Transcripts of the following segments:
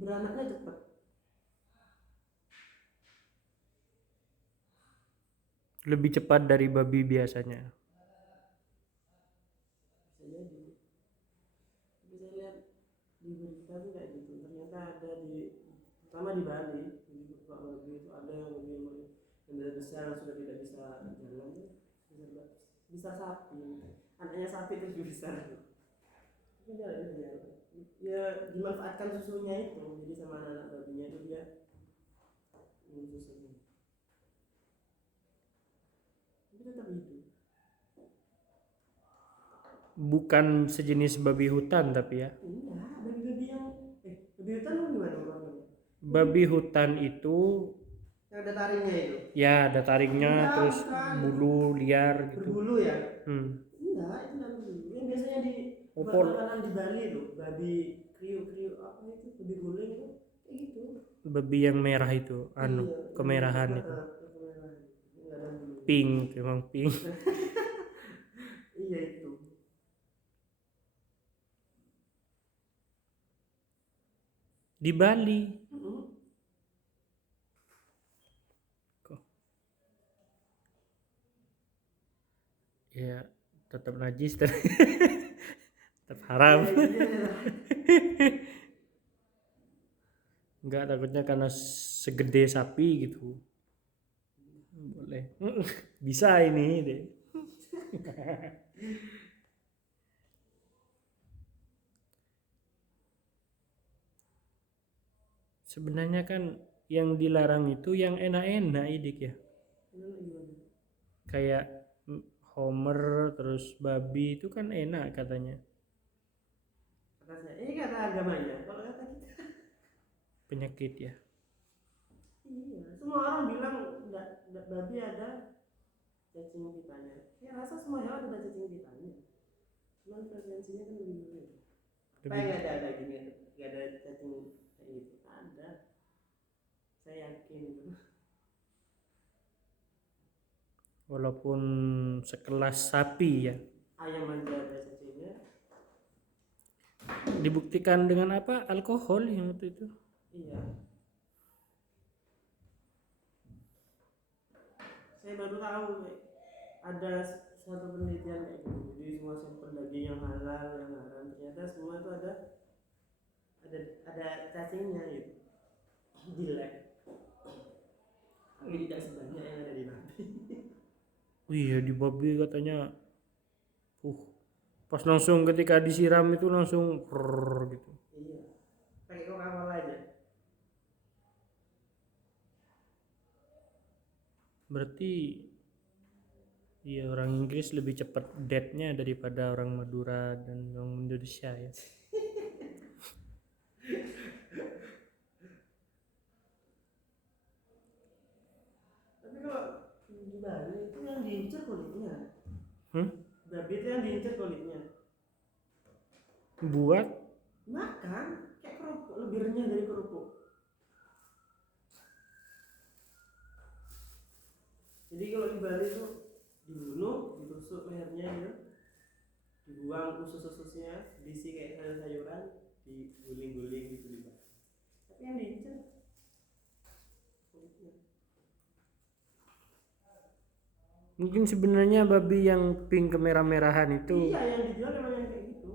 beranaknya cepat. Lebih cepat dari babi biasanya. Bisa jadi. Tapi saya lihat di berita tuh kayak gitu. Ternyata ada terutama di Bali, di beberapa babi itu ada yang lebih besar yang sudah tidak bisa jalan tuh, bisa sapi. Anaknya sapi terus juga besar. Tapi dia ada jalan. Ya dimanfaatkan susunya itu, jadi sama anak-anak babinya itu dia minum susunya. Tapi tetap hidup. Bukan sejenis babi hutan tapi ya. Enggak, babi-babi yang babi hutan lu gimana orangnya? Babi hutan itu Yang ada taringnya itu. ya ada taringnya, Enggak, terus bukan. bulu liar gitu. Berbulu ya? Hmm. Enggak, itu enggak berbulu. Yang biasanya di Opol. makanan di Bali itu, babi kriuk-kriuk apa itu, babi guling itu, kayak gitu. Babi yang merah itu, Iya, kemerahan itu. kemerahan. Enggak ada bulu. Pink, emang pink. Iya itu. Di Bali. Kok? Ya, tetap najis tetap haram. Enggak, takutnya karena segede sapi gitu. Boleh. Bisa ini deh. Sebenarnya kan yang dilarang itu yang enak-enak idik ya. Kayak Homer terus babi itu kan enak katanya. Ini kata agamanya, kalau kata kita Penyakit ya. iya, semua orang bilang babi ada cacing pitanya. Ya rasa semua hewan ada cacing pitanya. Cuman frekuensinya kan lebih berbeda. Apa yang ada gini, nggak ada cacing kayak gitu? Ada. Saya yakin itu. Walaupun sekelas sapi ya. Ayam aja ada cacingnya. Dibuktikan dengan apa? Alkohol yang waktu itu. Iya. Saya baru tahu ada suatu penelitian kayak gitu. Jadi semua sampel daging yang halal, yang haram, ternyata semua itu ada cacingnya gitu di lab. Tapi tidak sebanyak yang ada di babi. Iya di babi katanya. Pas langsung ketika disiram itu langsung gitu. Iya. Pakai Coca-Cola aja. Berarti iya orang Inggris lebih cepat dead-nya daripada orang Madura dan orang Indonesia ya. Tapi kalau di Bali itu yang diincar kulitnya. Babi itu yang diincar kulitnya. Buat Makan kayak kerupuk, lebih renyah dari kerupuk. Jadi kalau di Bali itu dibunuh, ditusuk lehernya gitu, dibuang usus-ususnya, diisi kayak sayur-sayuran, diguling-guling gitu dibakar. Tapi yang diincar kulitnya. mungkin sebenarnya babi yang pink kemerah-merahan itu Iya, yang dijual memang yang kayak gitu.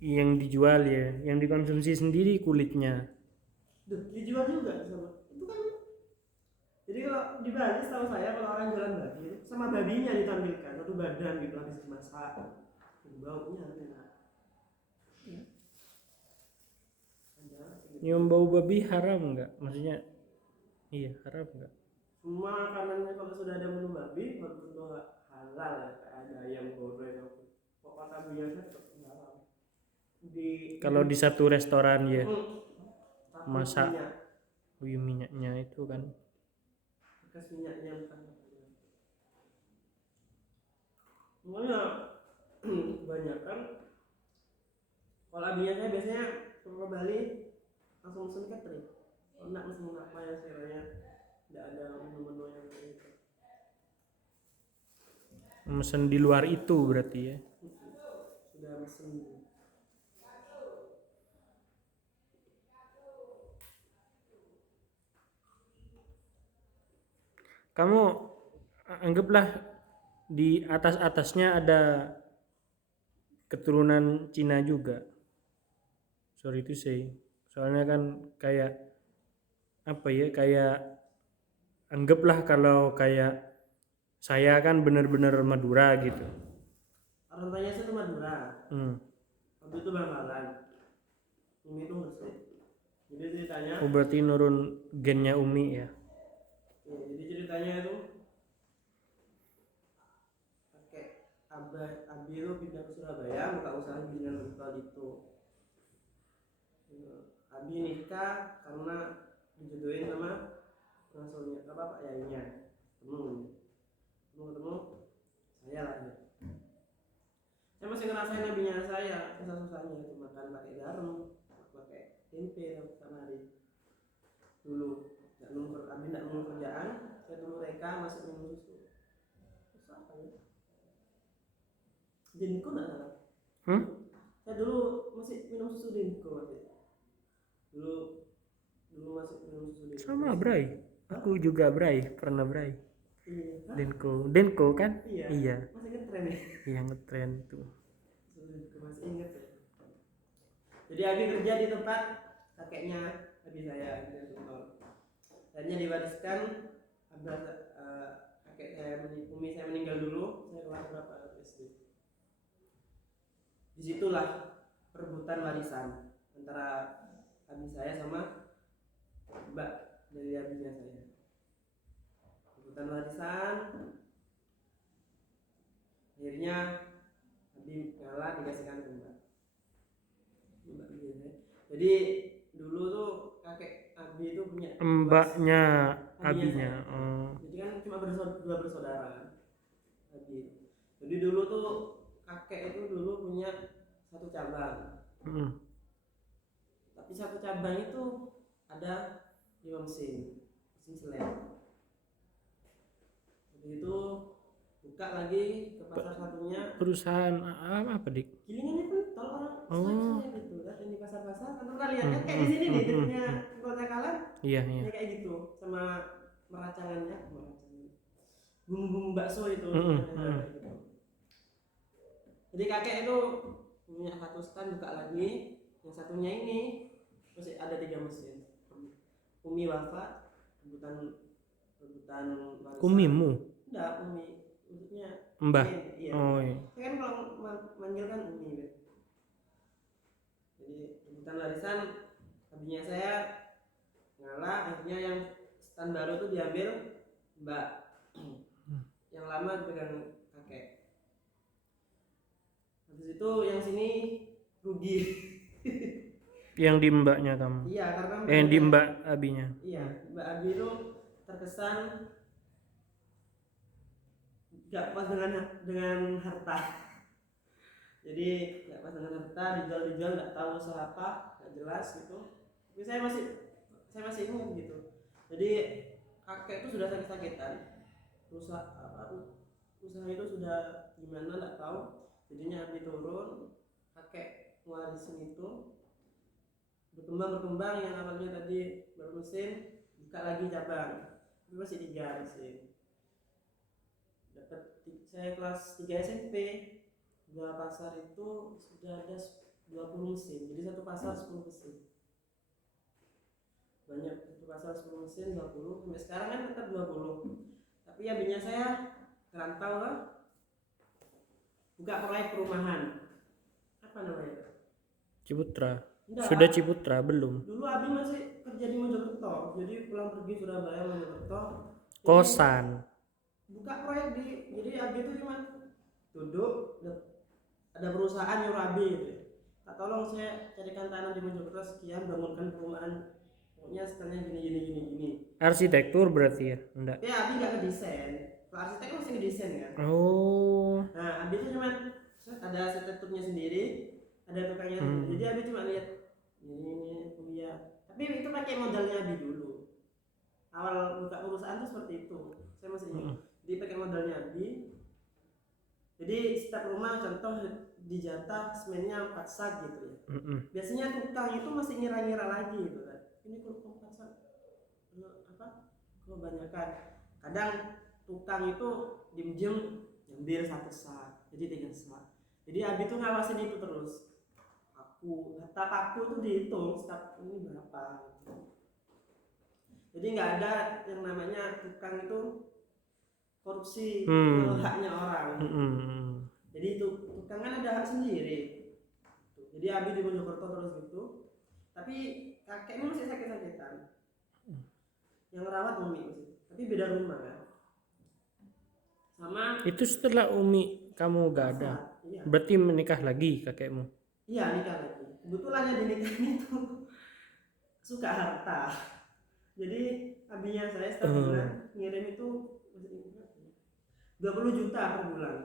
yang dijual ya, yang dikonsumsi sendiri kulitnya. Duh, dijual juga sama. Itu kan. Jadi kalau di Bali setahu saya kalau orang jualan babi sama babinya ditampilkan satu badan gitu habis dimasak. Baunya enak. Iya. Nyium bau babi haram nggak? Maksudnya iya haram nggak? Semua makanannya kalau sudah ada menu babi baru tentu halal ya, kayak ada ayam goreng apa. Kok kata biasa tetap halal. Kalau di satu restoran ya masak minyaknya itu kan bekas minyaknya bukan semuanya kebanyakan. Kalau abinya saya biasanya ke Bali langsung pesen catering. Kalau nak pesen apa yang sekiranya tidak ada menu-menu yang kayak gitu. mesen di luar itu berarti ya. Sudah pesen. kamu anggaplah di atasnya ada keturunan Cina juga. Sorry to say. Soalnya kan kayak apa ya, kayak anggaplah kalau kayak saya kan bener-bener Madura gitu. Orang tuanya saya itu Madura. Waktu itu Bangkalan. Umi itu Gresik. Jadi ceritanya. Oh berarti nurun gennya Umi ya. Ya, jadi ceritanya itu kakek Abi itu pindah ke Surabaya, buka usaha bikinan ritual itu. Abi nikah karena dijodohin sama pengasuhnya, Pak Yainya. Ketemu saya lah ya. Saya masih ngerasain abinya saya, susah-susahnya itu makan pakai garam, pakai tempe sama hari dulu. Abi nggak nunggu kerjaan, saya tunggu mereka masih minum susu. Susah kan ya? Dinko nggak salah. Saya dulu masih minum susu Dinko masih. Dulu masih minum susu Dinko. Sama Bray. Aku juga Bray, pernah Bray. Iya. Denko kan? Iya. Masih ngetren ya? Iya ngetren tuh. Masih inget ya. Jadi Abi kerja di tempat kakeknya Abi saya gitu. Akhirnya diwariskan kakek saya Umi saya meninggal dulu, saya kelas berapa SD. Disitulah perebutan warisan antara Abi saya sama Mbak dari abinya saya. Perebutan warisan, akhirnya Abi ngalah dikasihkan ke Mbak. Jadi dulu tuh kakek Abi itu punya mbaknya abinya. Oh. Jadi kan cuma dua bersaudara Abi. Jadi dulu tuh kakek itu dulu punya satu cabang. Tapi satu cabang itu ada 5 mesin selem. Jadi itu buka lagi ke pasar satunya. Perusahaan apa dik? Gilingannya pentol orang gitu kan di pasar-pasar. Kan pernah lihat kan kayak di sini nih triknya kota Kalan. Iya. Kayak gitu sama meracangannya. Bumbu bakso itu. Gitu. Jadi kakek itu punya satu stand buka lagi, yang satunya ini masih ada 3 mesin. Umi wafat, rebutan warisan. Umimu? Enggak, Umi. Maksudnya Mbah. Iya. Oh iya. Saya kan kalau manggil kan Umi ya. Jadi rebutan warisan abinya saya ngalah, akhirnya yang stand baru itu diambil Mbak. Yang lama dipegang kakek. Habis itu yang sini rugi. Yang di mbaknya kamu? Iya, karena yang di mbak abinya? Iya, Mbak Abi itu terkesan gak pas dengan harta. Jadi gak pas dengan harta, dijual gak tahu usaha apa, gak jelas gitu. Tapi saya masih ingat gitu. Jadi kakek itu sudah sakit-sakitan. Usaha itu sudah gimana gak tahu. Jadinya Abi turun, kakek warisin itu berkembang yang awalnya tadi bermesin buka lagi cabang, tapi masih 3 mesin. Saya kelas 3 SMP, dua pasar itu sudah ada 20 mesin, jadi satu pasar 10 mesin. Banyak, satu pasar 10 mesin 20, sampai sekarang kan tetap 20. Tapi abinya saya kerantau lah, buka proyek perumahan. Apa namanya? Ciputra. Enggak. Sudah Ciputra belum? Dulu Abi masih kerja di Mojokerto, jadi pulang pergi Surabaya Mojokerto. Kosan. Buka proyek jadi Abi itu cuma duduk, ada perusahaan nyuruh Abi gitu. Kak tolong saya carikan tanah di Mojokerto sekian, bangunkan perumahan. Pokoknya stylenya gini. Arsitektur berarti ya? Enggak. Ya Abi nggak ngedesain. Kalau arsitek masih ngedesain kan. Oh. Nah Abi itu cuma ada arsitekturnya sendiri, ada tukangnya sendiri. Jadi Abi cuma lihat ini kuliah. Tapi itu pakai modalnya Abi dulu. Awal buka perusahaan tuh seperti itu. Saya masih ingat. Jadi pakai modalnya Abi. Jadi setiap rumah contoh dijatah semennya 4 sak gitu ya. Biasanya tukang itu masih ngira-ngira lagi gitu kan. Ini kalau 4 sak apa? Kebanyakan. Kadang tukang itu diem-diem ngambil 1 sak, jadi 3 sak. Jadi Abi tuh ngawasin itu terus. Kata paku tuh dihitung setiap ini berapa. Jadi nggak ada yang namanya tukang itu korupsi haknya orang. Jadi itu tukang kan ada hak sendiri. Jadi Abi di Mojokerto terus gitu. Tapi kakeknya masih sakit-sakitan. Yang rawat Umi masih. Tapi beda rumah kan. Sama itu setelah Umi kamu gak ada. Iya. Berarti menikah lagi kakekmu? Iya, nikah lagi. Kebetulan yang dinikahin itu suka harta. Jadi abinya saya setiap bulan ngirim itu 20 juta per bulan.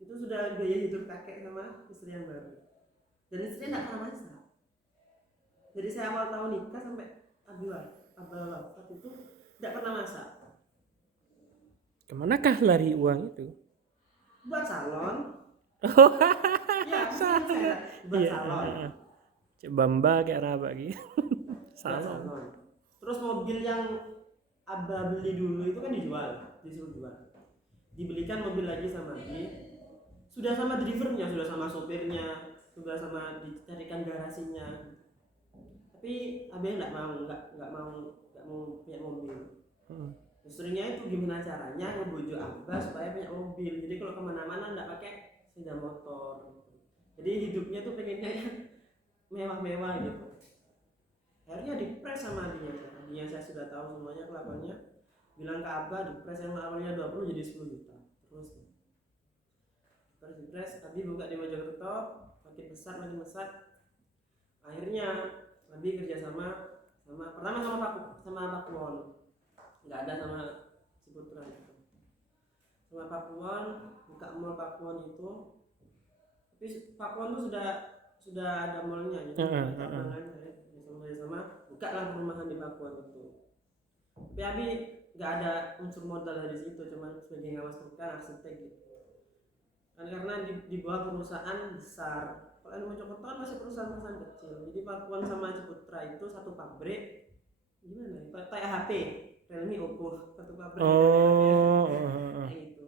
Itu sudah biaya hidup kakek sama istri yang baru. Dan istrinya nggak pernah masak. Jadi saya awal tahun nikah sampai abah wafat itu tidak pernah masak. Kemanakah lari uang itu? Buat salon. Ya, buat salon. Cek Bamba kayak apa gitu. Salon. Terus mobil yang abah beli dulu itu kan dijual, disuruh jual. Dibelikan mobil lagi sama Abi. Sudah sama drivernya, sudah sama sopirnya, sudah sama dicarikan garasinya. Tapi Abi nggak mau punya mobil. Istrinya itu gimana caranya ngebujuk Abah supaya punya mobil. Jadi kalau kemana-mana nggak pakai sepeda motor. Jadi hidupnya tuh pengennya yang mewah-mewah gitu. Akhirnya dipres sama adinya saya sudah tahu semuanya kelakuannya. Bilang ke Abah dipres yang awalnya 20 jadi 10 juta. Terus dipres, Abi buka di Mojokerto, makin besar. Akhirnya Abi kerja sama pertama sama Pak Kuwon. Nggak ada sama si Putra itu. Sama Pak Kuwon, buka mall Pak Kuwon itu. Tapi Pak Kuwon tuh sudah ada mallnya gitu. Sama buka lah perumahan di Pak Kuwon itu. Tapi Abi nggak ada unsur modal dari situ, cuma sebagai ngawas tukang arsitek gitu. Kan karena di bawah perusahaan besar. Kalau di Mojokerto kan masih perusahaan kecil. Jadi Pak Kuwon sama Ciputra itu satu pabrik. Gimana? Kayak HP, Realme, Oppo, satu pabrik. Gitu.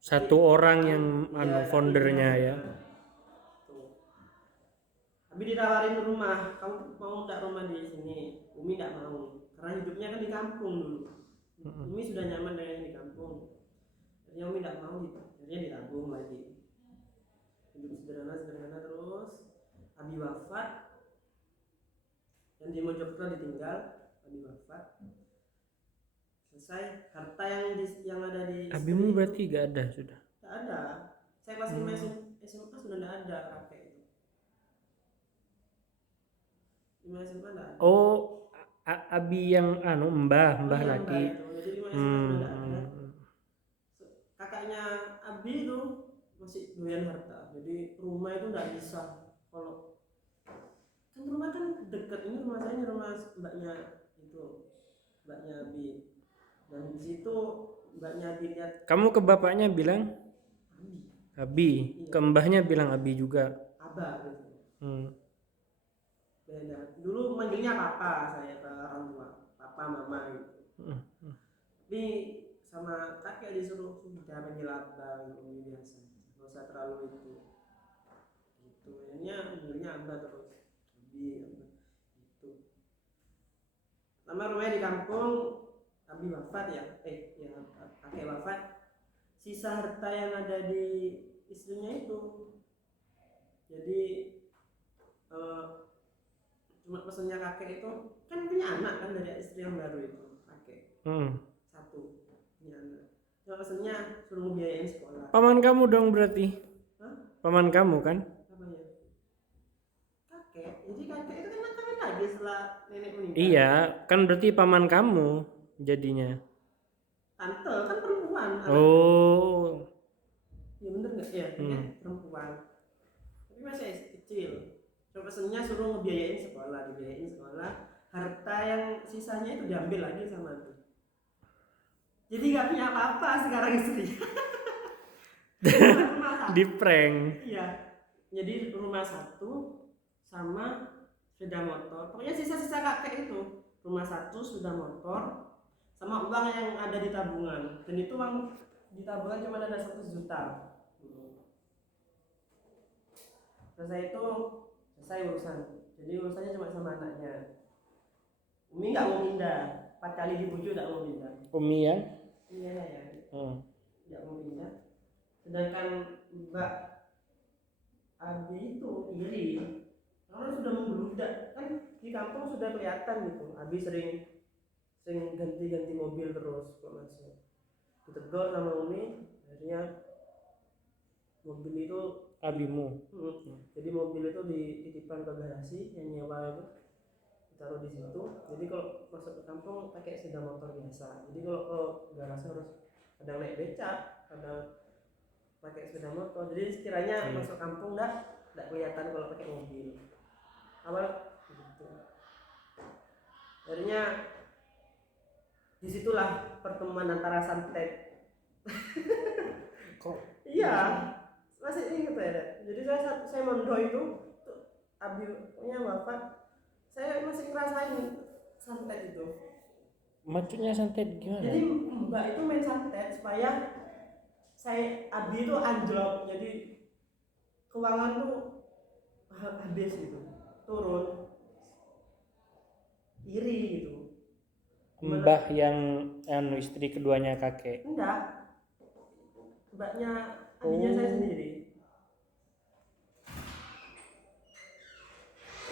Satu orang yang foundernya ya. Tapi ditawarin rumah, kamu mau nggak rumah di sini? Umi nggak mau, karena hidupnya kan di kampung dulu. Umi sudah nyaman dengan di kampung. Akhirnya Umi nggak mau gitu. Akhirnya ditabung lagi. Hidup sederhana terus. Abi wafat. Dan di Mojokerto ditinggal. Abi wafat. Selesai. Harta yang ada di Abimu berarti gak ada sudah? Gak ada. Saya pas SMA sudah gak ada kakek itu. 5 SMA gak ada. Oh, Abi yang mbah lagi. Jadi 5 SMA sudah gak ada. Kakaknya Abi itu masih doyan harta. Jadi rumah itu nggak bisa. Kalau kan rumah kan dekat, ini rumah saya, ini rumah mbaknya Abi. Dan di situ mbaknya Abi lihat. Kamu ke bapaknya bilang Abi, iya. Ke mbahnya bilang Abi juga. Abah gitu. Beda. Dulu manggilnya papa, saya ke orang tua, papa mama gitu. Tapi sama kakek disuruh sudah panggil abah gitu, biasa. Nggak usah terlalu itu. Gitu. Akhirnya manggilnya abah terus. Abi gitu. Lama rumahnya di kampung. Abi wafat ya, kakek wafat. Sisa harta yang ada di istrinya itu, jadi cuma pesannya kakek itu kan punya anak kan dari istri yang baru itu kakek. Satu punya anak. Cuma pesannya suruh ngebiayain sekolah. Paman kamu dong berarti? Hah? Paman kamu kan? Apa ya? Kakek. Jadi kakek itu kan kawin lagi setelah nenek meninggal. Iya, kan berarti paman kamu jadinya. Tante kan perempuan. Oh. Ya bener nggak ya? Perempuan. Tapi masih kecil. Cuma pesennya suruh ngebiayain sekolah, dibiayain sekolah. Harta yang sisanya itu diambil lagi sama aku. Jadi nggak punya apa-apa sekarang istri. Di prank. Iya. Jadi rumah satu sama sepeda motor. Pokoknya sisa-sisa kakek itu. Rumah satu, sepeda motor, sama uang yang ada di tabungan. Dan itu uang di tabungan cuma ada 100 juta. Selesai itu selesai urusan. Jadi urusannya cuma sama anaknya. Umi nggak mau pindah, 4 kali dibujuk nggak mau pindah. Umi ya. Iya ya, nggak mau pindah. Sedangkan Mbak Abi itu iri, karena sudah membludak kan di kampung sudah kelihatan gitu. Abi sering ganti mobil terus kalau masuk. Ditegur sama Umi, akhirnya mobil itu Abimu. jadi mobil itu dititipkan ke garasi yang nyewa itu, ditaruh di situ. Jadi kalau masuk ke kampung pakai sepeda motor biasa. Jadi kalau ke garasi harus kadang naik becak, kadang pakai sepeda motor. Jadi sekiranya masuk kampung nggak kelihatan kalau pakai mobil. Awal gitu. Akhirnya disitulah pertemuan antara santet. Kok? Iya, masih ingat ya. Jadi saya mondo itu Abi punya wafat, saya masih ngerasain santet itu. Maksudnya santet gimana? Jadi Mbak itu main santet supaya Abi itu anjlok, jadi keuangan tuh habis gitu, turun, iri gitu. Mbah yang istri keduanya kakek. Enggak, mbaknya adiknya saya sendiri.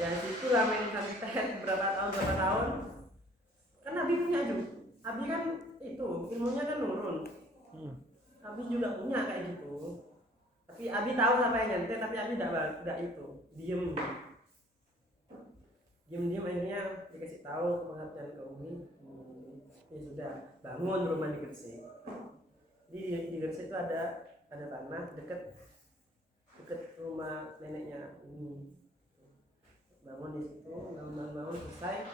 Ya situlah main santet berapa tahun. Kan Abi punya juga. Abi kan itu ilmunya kan nurun. Abi juga punya kayak gitu. Tapi Abi tahu siapa yang nyantet, tapi Abi tidak itu, diem akhirnya dikasih tahu pengertian ke Umi. Ya sudah, bangun rumah di Gresik. Di Gresik itu ada tanah dekat rumah neneknya Umi. Bangun di situ, bangun selesai.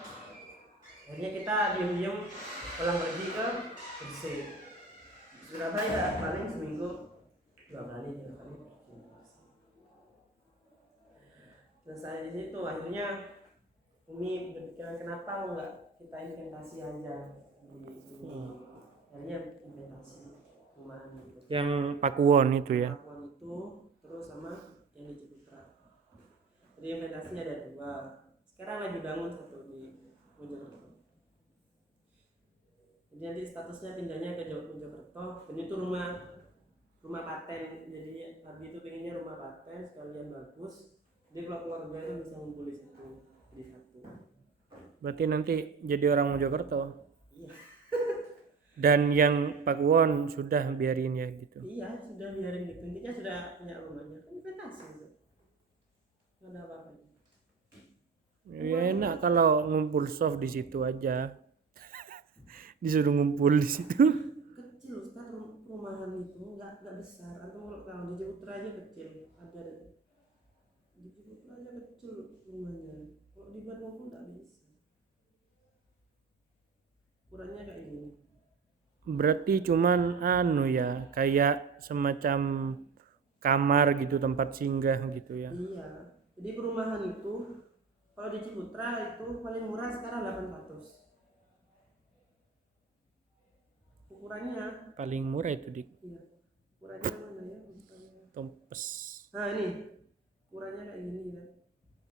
Akhirnya kita diem pulang pergi ke Gresik. Surabaya paling seminggu 2 kali, 3 kali. Selesai di situ akhirnya Umi berpikiran kenapa enggak kita inventasi aja di sini. Akhirnya inventasi rumah itu. Yang Pakuwon itu ya. Pakuwon itu terus sama yang di Ciputra. Jadi inventasinya ada 2. Sekarang lagi bangun satu di Mojokerto. Jadi nanti statusnya pindahnya ke Mojokerto. Dan itu rumah paten. Jadi Abi itu pengennya rumah paten sekalian bagus. Jadi kalau keluarga itu bisa ngumpul di situ jadi satu. Berarti nanti jadi orang Mojokerto. Iya. Dan yang Pakuwon sudah biarin ya gitu. Iya, sudah biarin gitu. Intinya sudah punya rumahnya. Kan investasi gitu. Nggak ada apa-apa. Ya enak kalau ngumpul soft di situ aja. Disuruh ngumpul di situ. Kecil kan rumahan itu nggak besar. Atau kalau di Ciputra aja kecil. Ada di Ciputra aja kecil rumahnya. Kalau dibuat ngumpul nggak bisa. Ukurannya kayak gini. Berarti cuman ya kayak semacam kamar gitu, tempat singgah gitu ya. Iya. Jadi perumahan itu kalau di Ciputra itu paling murah sekarang 800. Ukurannya Paling murah itu dik. iya. Ukurannya mana ya? Tompes. Nah ini ukurannya kayak gini kan.